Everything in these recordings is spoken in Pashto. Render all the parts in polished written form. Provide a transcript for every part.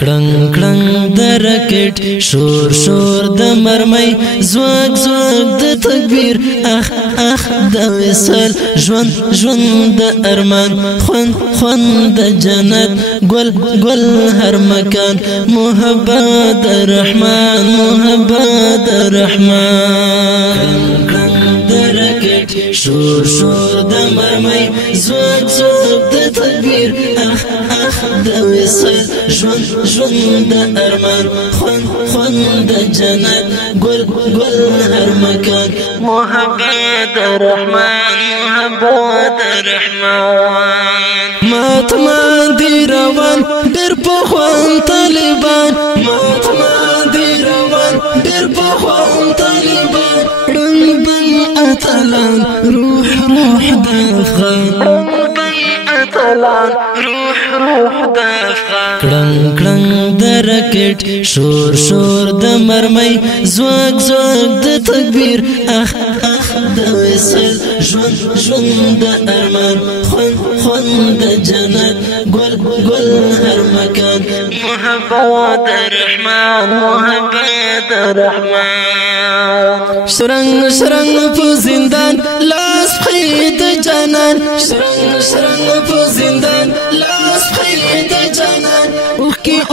کړنګ کړنګ د رکټ شور شور د مرمۍ زواګ زواګ د تکبیر اخ اخ د وصل ژوند ژوند د ارمان خوند خوند د جنت ګل ګل هر مکان محبت د رحمان محبت د رحمان کړنګ د رکټ شور شور د مرمۍ زواګ زواګ د تکبیر اخ اخ د وصل ژوند ژوند د ارمان خوند خوند د جنت ګل ګل هر مکان محبت د رحمان محبت د رحمان ماتما دی روان ډېر په خوند طالبان ماتما دی روان ډېر په خوند طالبان رنګ بن اتلان روح روح د افغان روح روح د افغان کړنګ کړنګ د رکټ شور شور د مرمۍ زواګ زواګ د تکبیر اخ اخ د وصل ژوند ژوند د ارمان خوند خوند د جنت ګل ګل هر مکان محبت د رحمان محبت د رحمان شرنګ شرنګ په زندان لاس خید جانان شرنګ شرنګ په زندان لاس خید جانان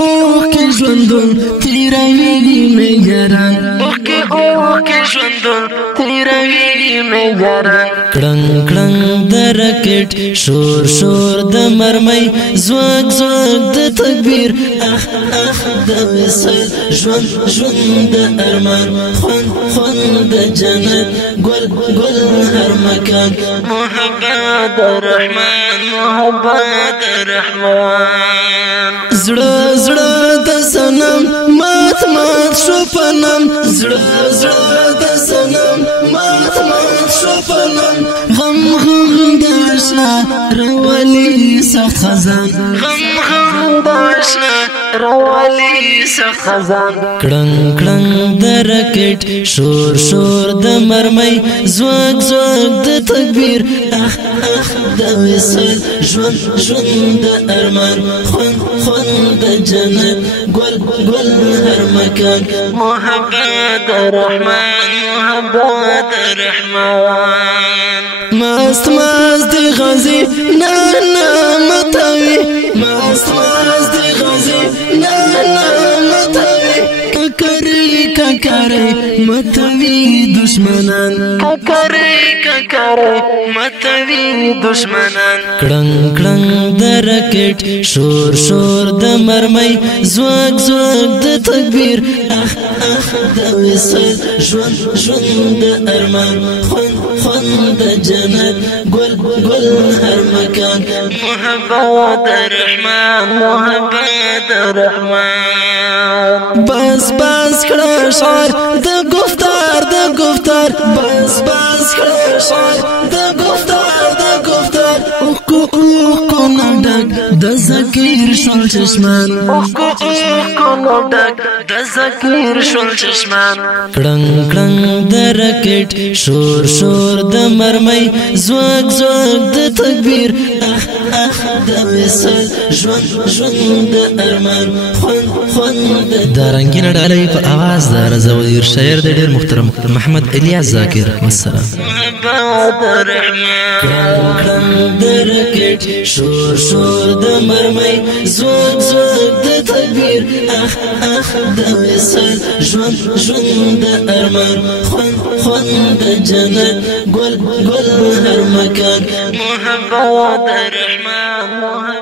اوکی ژوندون تیروي مې یاران اوکی ژوندون تیروي مې یاران کړنګ کړنګ د رکټ شور شور د مرمۍ زواګ زواګ د تکبیر اخ اخ د وصل ژوند ژوند د ارمان خوند خوند د جنت ګل ګل هر مکان محبت د رحمان محبت د رحمان زړه زړه د صنم مات مات شو پنم زړه زړه د صنم مات مات شو پنم غم غم د آشنا راولي سخت خزان غم غم د آشنا راولي سخت خزان کړنګ کړنګ د رکټ شور شور د مرمۍ زواګ زواګ د تکبیر اخ اخ د وصل ژوند ژوند د ارمان خوند خوند د جنت ګل ګل هر مکان محبت د رحمان محبت د رحمان مست مست د غازی نه نه متوي مست مست د غازی نه نه متوي ککرې متوي دشمنان ککرې متوي دشمنان کړنګ کړنګ د رکټ شور شور د مرمۍ زواګ زواګ د تکبیر اخ اخ د وصل ژوند ژوند د ارمان خوند خوند د جنت ګل ګل هر مکان محبت د رحمان محبت د رحمان بس بس کړه شعر د گفتار بس بس کړه شعر د گفتار اوکو نډک د ذکر شول چشمان اوکو نډک د ذکر شول چشمان کړنګ کړنګ د رکټ شور شور د مرمۍ زواګ زواګ د تکبیر اخ اخ د وصل ژوند ژوند د ارمان خوند خوند د رنگین ډالۍ په आवाज د رضاویر شاعر د ډېر محترم محمد الیاس ذاکر والسلام محبت د رحمان کړنګ د رکټ شور شور د مرمۍ زواګ زواګ د تکبیر اخ اخ د وصل ژوند ژوند د ارمان خوند خوند د جنت ګل ګل هر مکان محبت د رحمان